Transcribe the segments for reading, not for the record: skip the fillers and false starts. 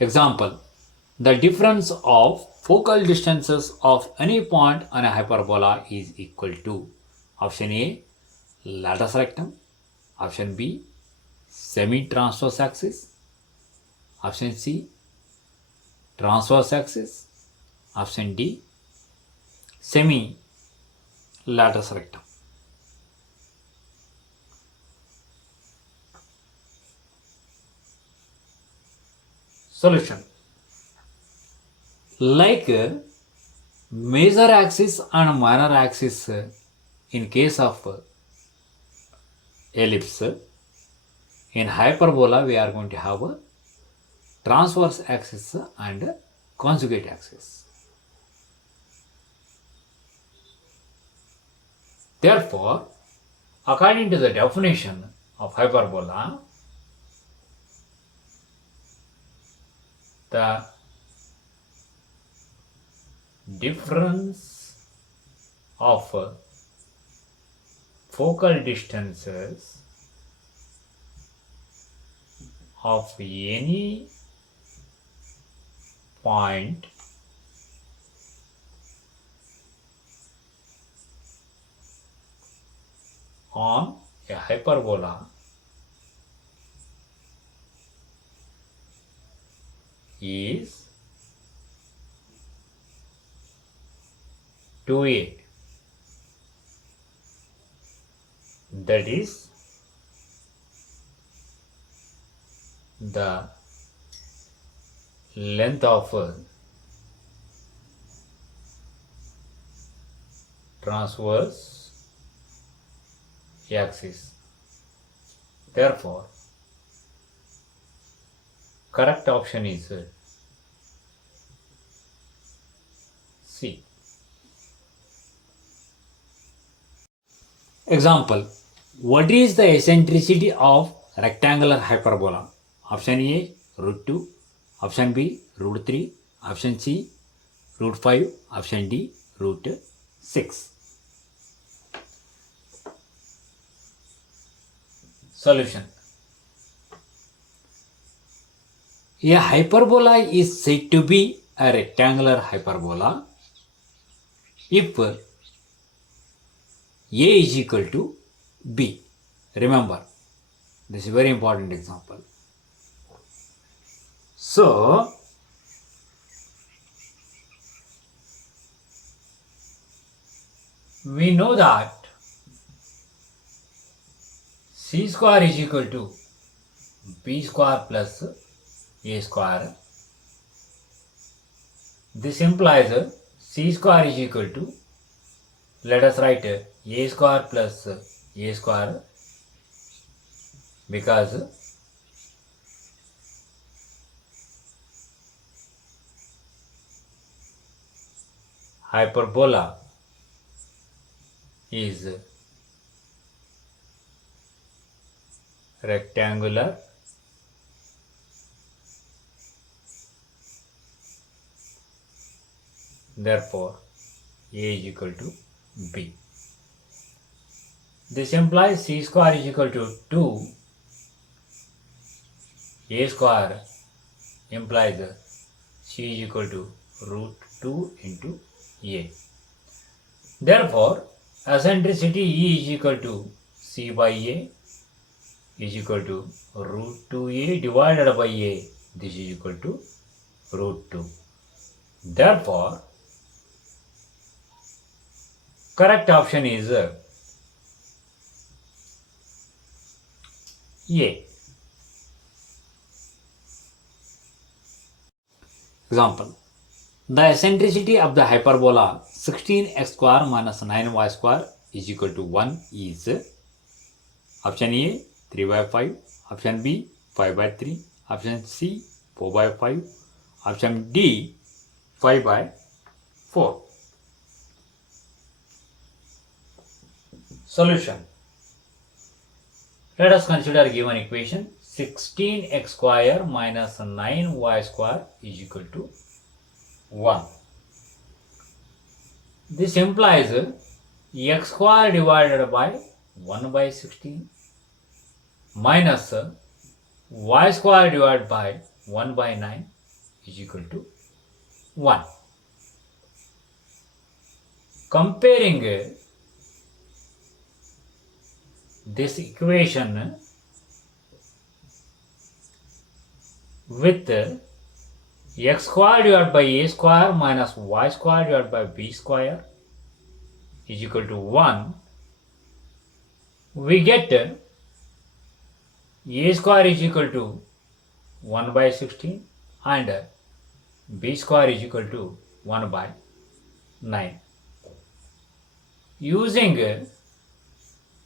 Example, the difference of focal distances of any point on a hyperbola is equal to option A, latus rectum, option B, semi-transverse axis, option C, transverse axis, option D, semi-latus rectum. Solution. Like major axis and minor axis in case of ellipse, in hyperbola we are going to have a transverse axis and conjugate axis. Therefore, according to the definition of hyperbola, the difference of focal distances of any point on a hyperbola is 2a. That is the length of transverse axis. Therefore, correct option is C. Example, what is the eccentricity of rectangular hyperbola? Option A, root 2, option B, root 3, option C, root 5, option D, root 6. Solution. A hyperbola is said to be a rectangular hyperbola if A is equal to B. Remember, this is a very important example. So, we know that C square is equal to B square plus A square. This implies C square is equal to, let us write A square plus A square, because hyperbola is rectangular, therefore A is equal to B. This implies C square is equal to 2. A square implies C is equal to root 2 into A. Therefore, eccentricity E is equal to C by A is equal to root 2A divided by A. This is equal to root 2. Therefore, correct option is A. Example, the eccentricity of the hyperbola 16x square minus 9y square is equal to 1 is option A 3 by 5, option B 5 by 3, option C 4 by 5, option D 5 by 4. Solution. Let us consider given equation 16x square minus 9y square is equal to 1. This implies x square divided by 1 by 16 minus y square divided by 1 by 9 is equal to 1. Comparing this equation with x square divided by a square minus y square divided by b square is equal to 1, we get a square is equal to 1 by 16 and b square is equal to 1 by 9. Using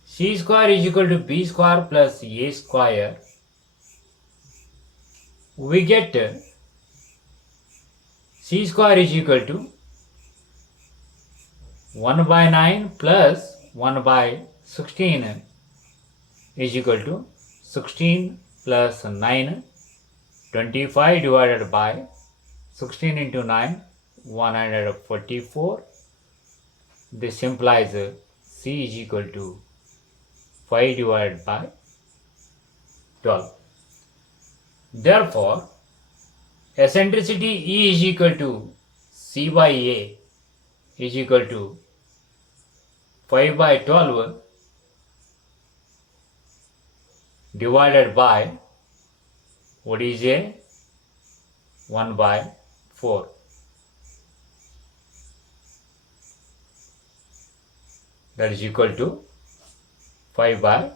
c square is equal to b square plus a square, we get c square is equal to 1 by 9 plus 1 by 16 is equal to 16 plus 9, 25 divided by 16 into 9, 144. This implies c is equal to 5 divided by 12. Therefore, eccentricity E is equal to c by a is equal to 5 by 12 divided by, what is a? 1 by 4. That is equal to 5 by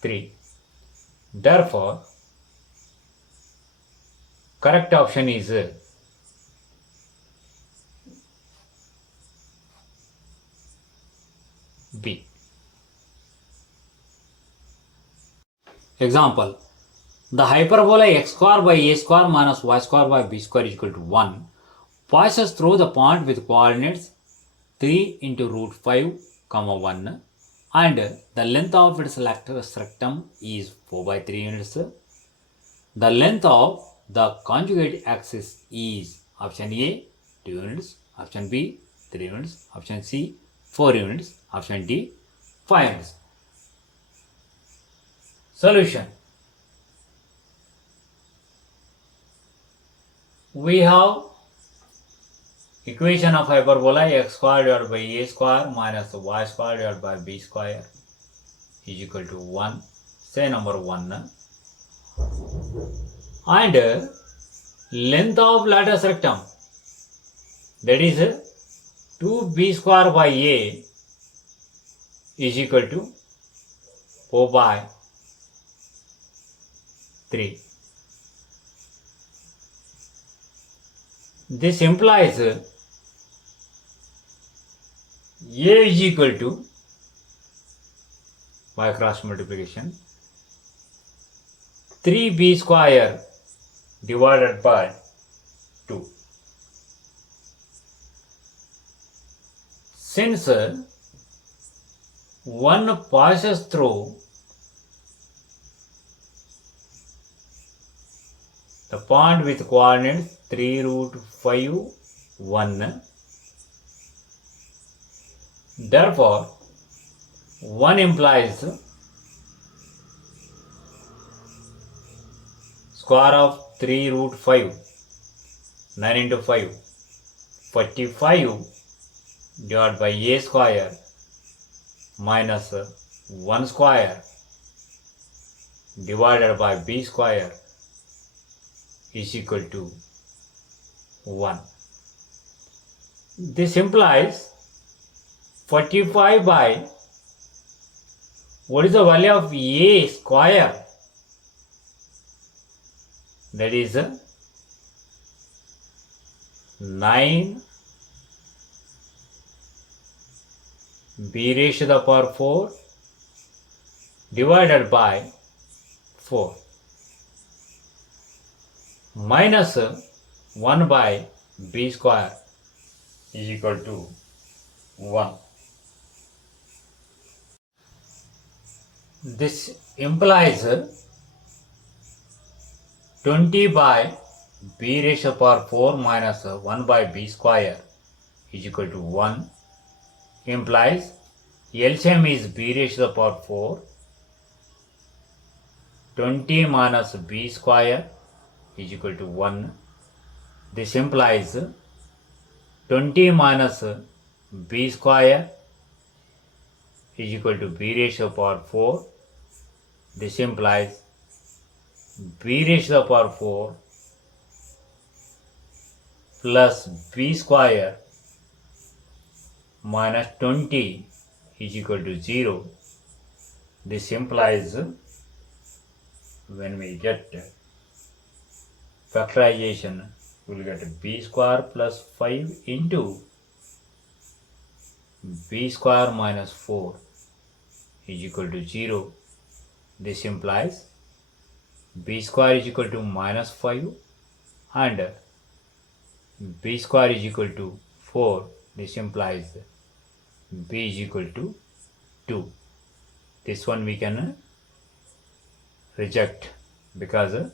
3. Therefore, correct option is B. Example: the hyperbola x square by a square minus y square by b square is equal to 1 passes through the point with coordinates 3 into root 5, 1, and the length of its rectum is 4 by 3 units. The length of the conjugate axis is option A 2 units, option B 3 units, option C 4 units, option D 5 units. Solution: we have equation of hyperbola x square divided by a square minus y square divided by b square is equal to 1. Say number 1. And length of lateral rectum, that is 2b square by a is equal to 4 by 3. This implies A is equal to, by cross multiplication, 3b square divided by 2. Since 1 passes through the point with coordinates 3 root 5, 1, therefore 1 implies square of 3 root 5, 9 into 5, 45 divided by a square minus 1 square divided by b square is equal to 1. This implies 45 by, what is the value of a square? That is 9 b raised to the power 4 divided by 4 minus 1 by b square is equal to 1. This implies 20 by b raised to the power 4 minus 1 by b square is equal to 1, implies LCM is b raised to the power 4, 20 minus b square is equal to 1, This implies 20 minus b square is equal to b raised to the power 4. This implies b raised to the power 4 plus b square minus 20 is equal to 0. This implies when we get factorization, we will get b square plus 5 into b square minus 4 is equal to 0. This implies b square is equal to minus 5 and b square is equal to 4. This implies b is equal to 2. This one we can reject because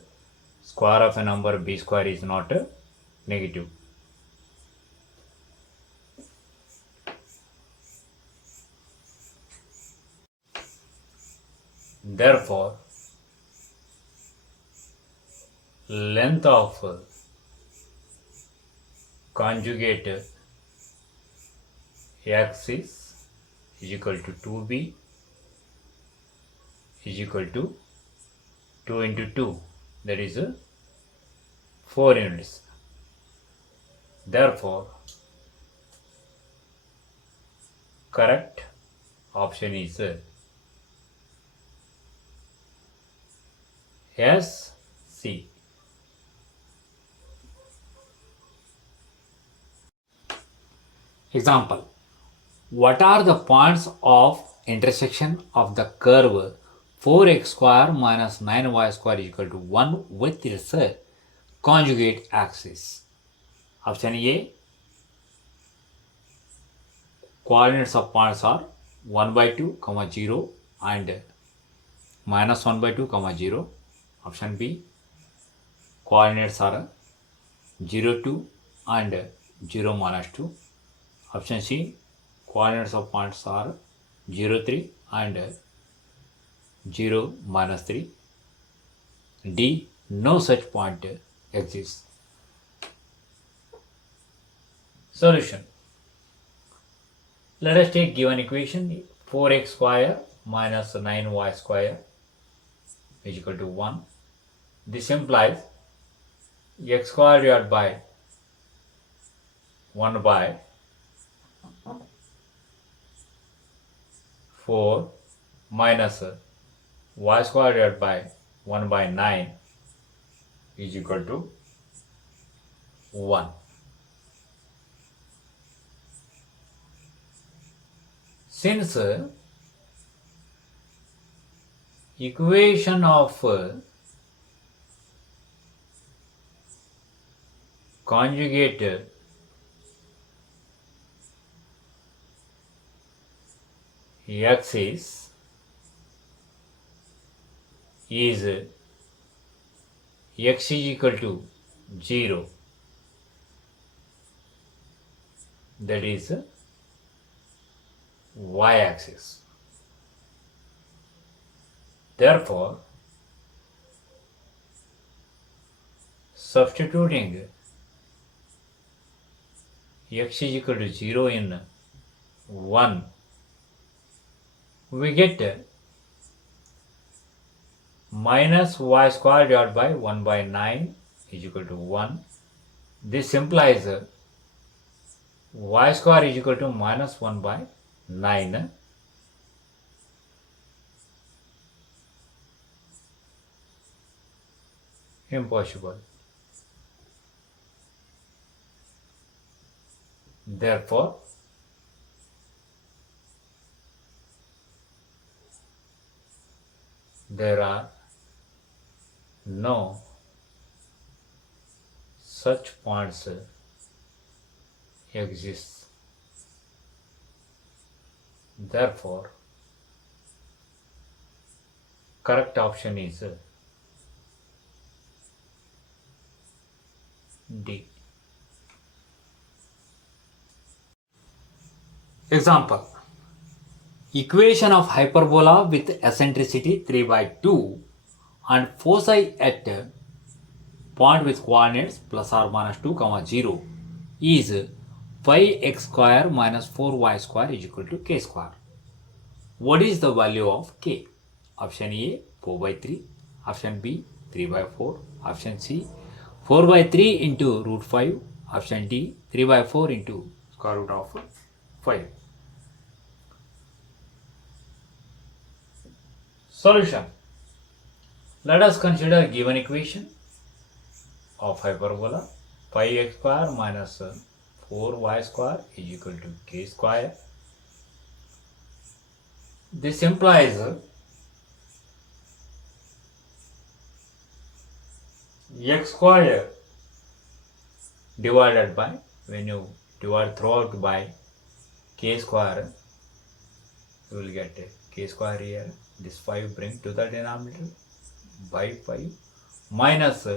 square of a number b square is not negative. Therefore, length of conjugate x is equal to 2b is equal to 2 into 2, that is 4 units. Therefore, correct option is S, C. Example. What are the points of intersection of the curve 4x square minus 9y square is equal to 1 with its conjugate axis? Option A. Coordinates of points are 1 by 2, 0 and minus 1 by 2, 0. Option B. Coordinates are 0, 2 and 0, minus 2. Option C. Coordinates of points are 0, 3 and 0, minus 3. D. No such point exists. Solution. Let us take given equation 4x square minus 9y square is equal to 1. This implies x square divided by 1 by 4 minus y square divided by 1 by 9 is equal to 1. Since equation of conjugate axis is x is equal to 0, that is y-axis. Therefore, substituting x is equal to 0 in 1, we get minus y square divided by 1 by 9 is equal to 1. This implies y square is equal to minus 1 by 9. Impossible. Therefore, there are no such points exist. Therefore, correct option is D. Example. Equation of hyperbola with eccentricity 3 by 2 and foci at point with coordinates plus or minus 2 comma 0 is 5x square minus 4y square is equal to k square. What is the value of k? Option A 4 by 3, option B 3 by 4, option C 4 by 3 into root 5, option D 3 by 4 into square root of 5. Solution. Let us consider given equation of hyperbola 5x square minus 4y square is equal to k square. This implies x square divided by, when you divide throughout by k square, you will get k square here. This 5 bring to the denominator by 5 minus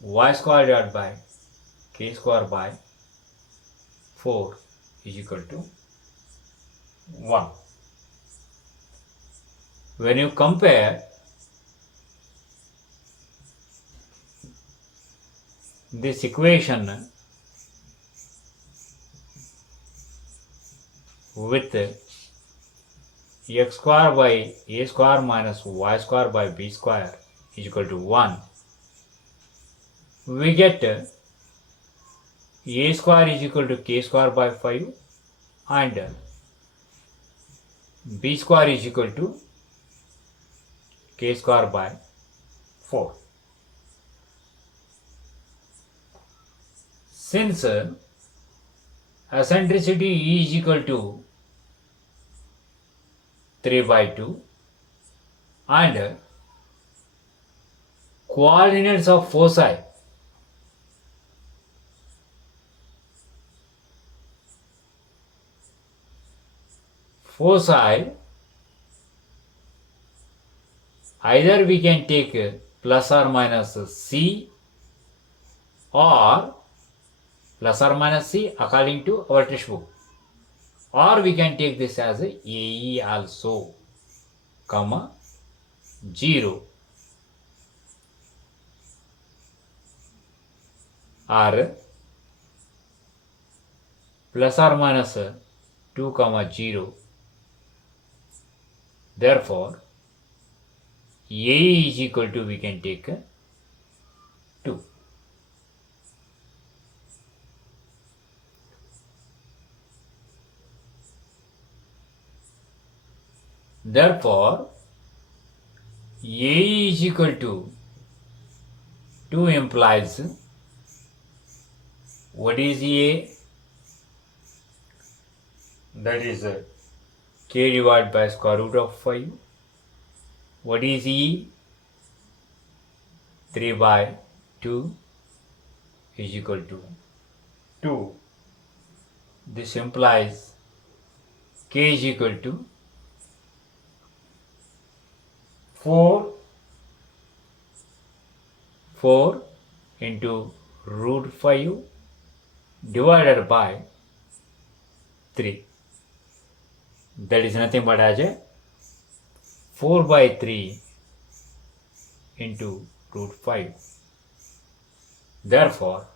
y square divided by k square by 4 is equal to 1. When you compare this equation with x square by a square minus y square by b square is equal to 1, we get a square is equal to k square by 5 and b square is equal to k square by 4. Since eccentricity E is equal to 3 by 2 and coordinates of foci either we can take plus or minus c or plus or minus c according to our textbook, or we can take this as a AE also, comma 0 or plus or minus 2 comma 0. Therefore AE is equal to, we can take 2. Therefore AE is equal to 2 implies, what is A? That is k divided by square root of 5. What is E? 3 by 2 is equal to 2. This implies k is equal to 4 into root 5 divided by 3. That is nothing but as a 4 by 3 into root 5. Therefore,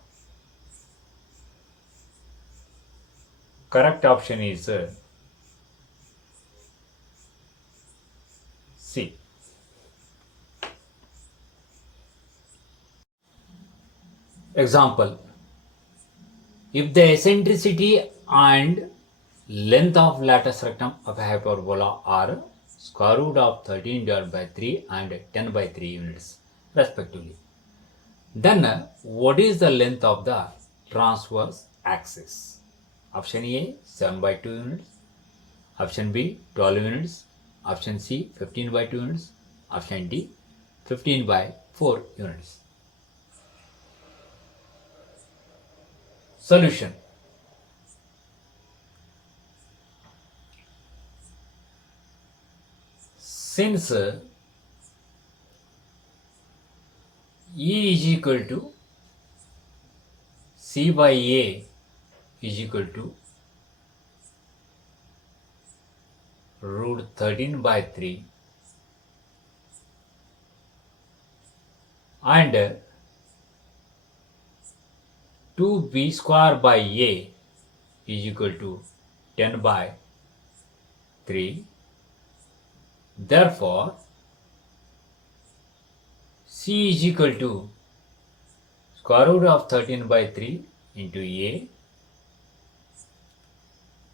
correct option is C. Example. If the eccentricity and length of lateral rectum of a hyperbola are square root of 13 divided by 3 and 10 by 3 units respectively, then what is the length of the transverse axis? Option A 7 by 2 units, option B 12 units, option C 15 by 2 units, option D 15 by 4 units. Solution. Since E is equal to C by A is equal to root 13 by 3 and 2b square by a is equal to 10 by 3. Therefore, c is equal to square root of 13 by 3 into a.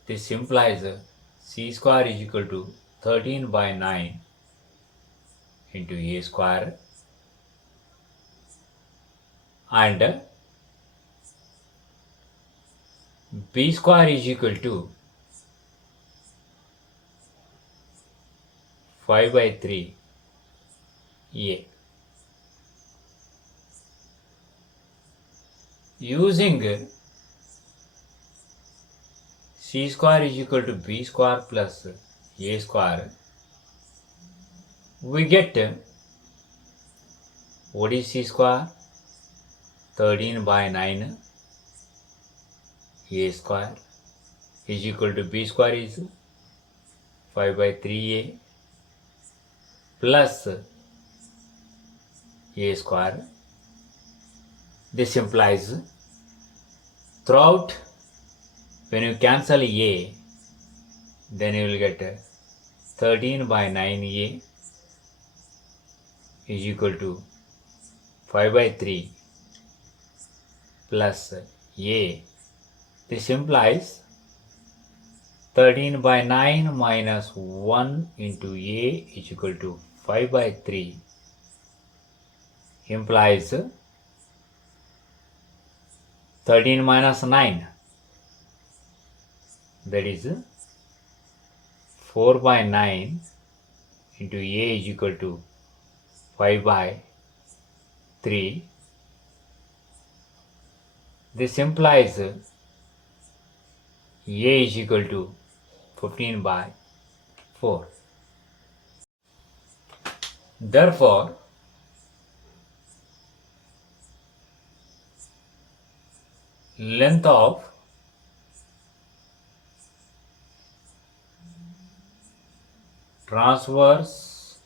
This implies c square is equal to 13 by 9 into a square, and b square is equal to 5 by 3 a. Using c square is equal to b square plus a square, we get what is c square? 13 by 9 a square is equal to b square is 5 by 3a plus a square. This implies throughout, when you cancel a, then you will get 13 by 9a is equal to 5 by 3 plus a. This implies 13 by 9 minus 1 into a is equal to 5 by 3 implies 13 minus 9, that is 4 by 9 into a is equal to 5 by 3. This implies a is equal to 15 by 4. Therefore, length of transverse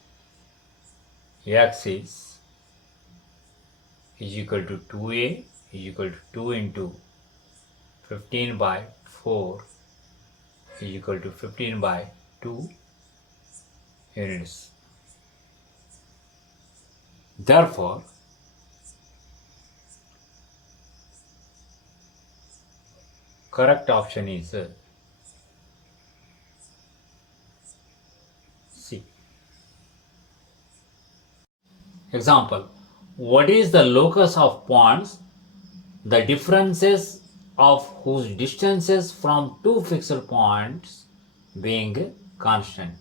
axis is equal to 2a is equal to 2 into 15 by 4 is equal to 15 by 2 units. Therefore, correct option is C. Example: what is the locus of points, the differences of whose distances from two fixed points being constant?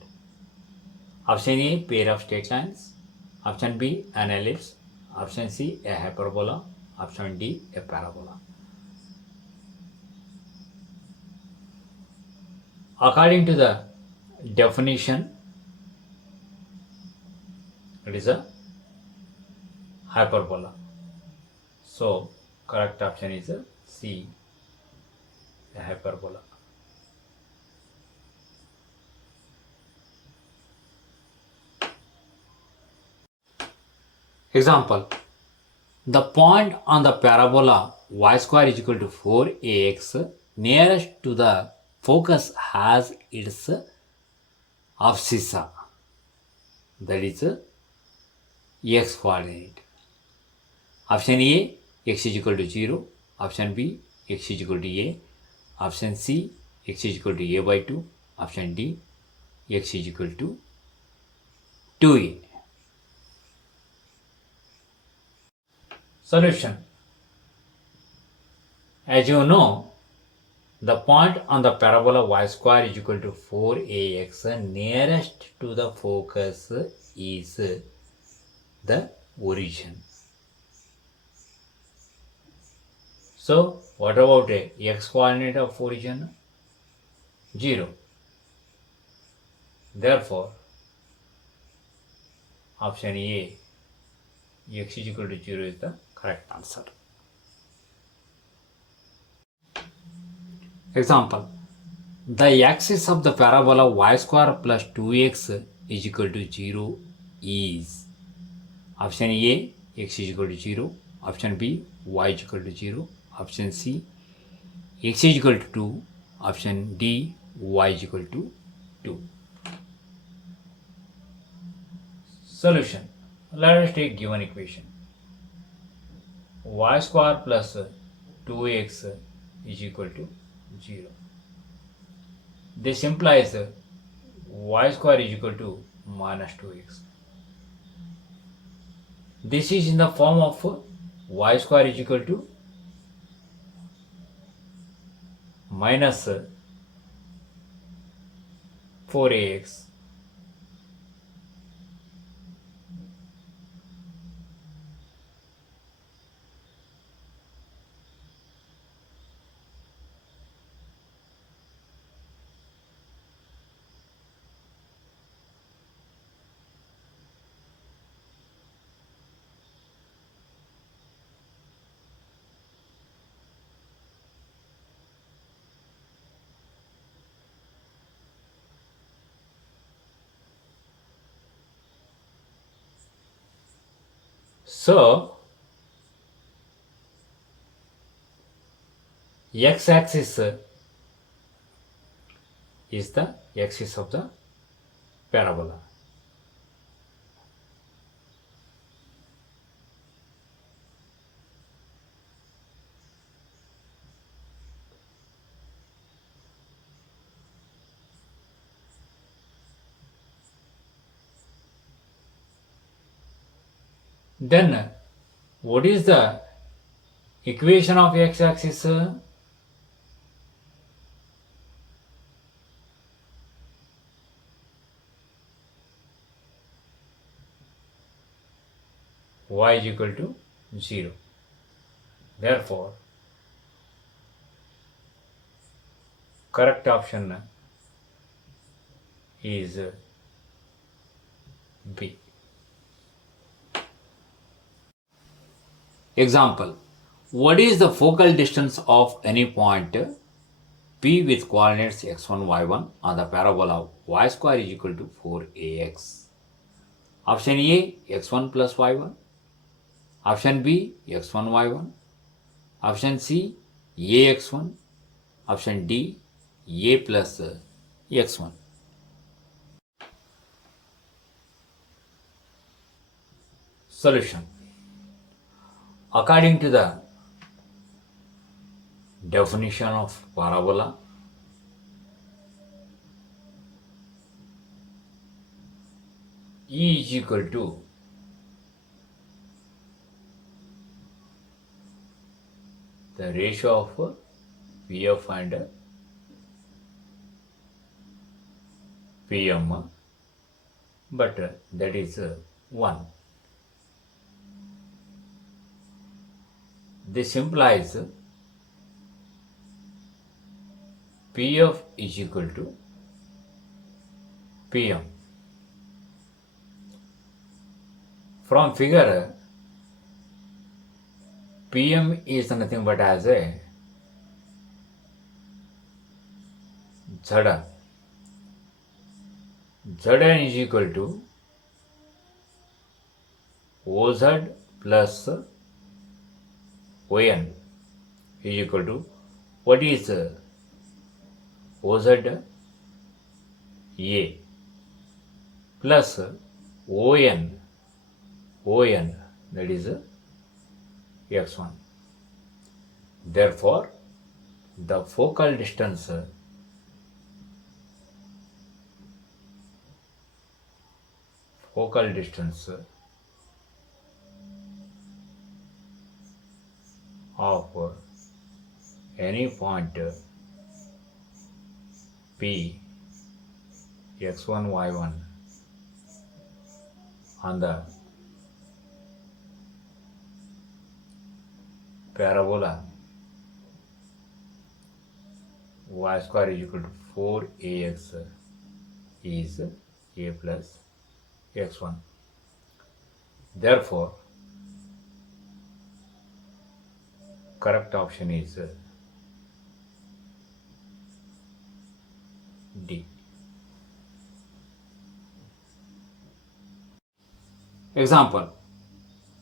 Option A, pair of straight lines. Option B, an ellipse. Option C, a hyperbola. Option D, a parabola. According to the definition, it is a hyperbola. So, correct option is C, a hyperbola. Example: the point on the parabola y square is equal to 4ax nearest to the focus has its abscissa, that is x coordinate. Option A, x is equal to 0. Option B, x is equal to a. Option C, x is equal to a by 2. Option D, x is equal to 2a. Solution: as you know, the point on the parabola y square is equal to 4ax nearest to the focus is the origin. So, what about a x coordinate of origin? 0. Therefore, option A, x is equal to 0 is the correct answer. Example: the axis of the parabola y square plus 2x is equal to 0 is. Option A, x is equal to 0. Option B, y is equal to 0. option C x is equal to 2, option D y is equal to 2. Solution. Let us take given equation. Y square plus 2x is equal to 0. This implies y square is equal to minus 2x. This is in the form of y square is equal to minus 4ax. So, x-axis is the axis of the parabola. Then, what is the equation of x-axis? Y is equal to 0. Therefore, correct option is B. Example. What is the focal distance of any point P with coordinates x1, y1 on the parabola y square is equal to 4ax? Option A, x1 plus y1. Option B, x1, y1. Option C, ax1. Option D, a plus x1. Solution. According to the definition of parabola, E is equal to the ratio of PF and PM, but that is 1. This implies PF is equal to PM. From figure, PM is nothing but as a Zn. Zn is equal to OZ plus ON is equal to, what is OZ? A plus ON, that is x1. Therefore, the focal distance of any point P x1 y1 on the parabola y square is equal to 4ax is a plus x1. Therefore, correct option is D. Example.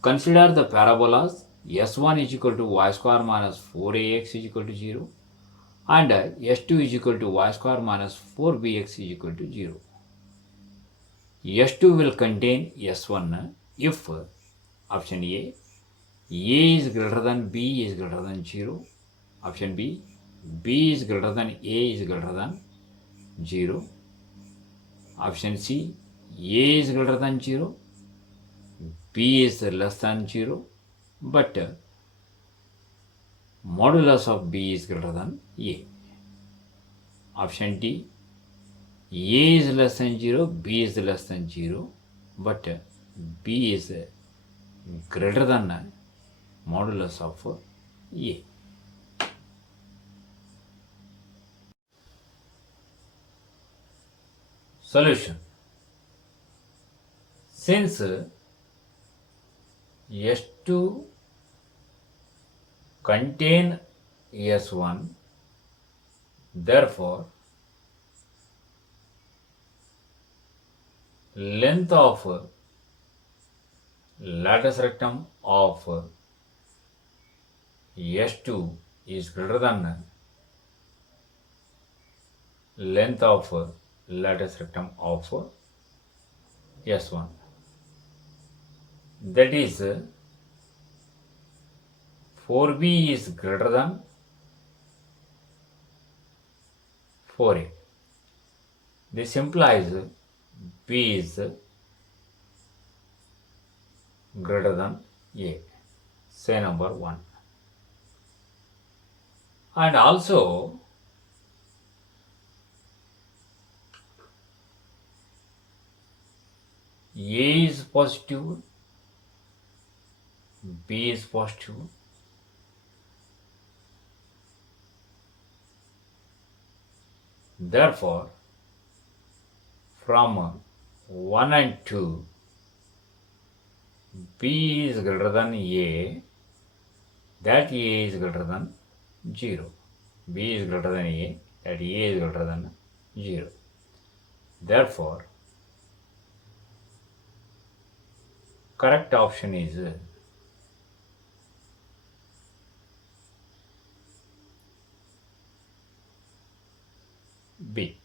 Consider the parabolas S1 is equal to y square minus 4ax is equal to 0 and S2 is equal to y square minus 4bx is equal to 0. S2 will contain S1 if option A is greater than B is greater than 0, option B is greater than A is greater than 0, option C A is greater than 0, B is less than 0, but modulus of B is greater than A. Option D, A is less than 0, B is less than 0, but B is greater than modulus of A. Solution. Since S2 contain S1, therefore length of lattice rectum of S2 is greater than length of lattice rectum of S1. That is 4b is greater than 4a. This implies b is greater than a. Say number 1. And also A is positive, B is positive, therefore from 1 and 2 B is greater than A, that A is greater than 0. B is greater than A, that A is greater than 0. Therefore, correct option is B.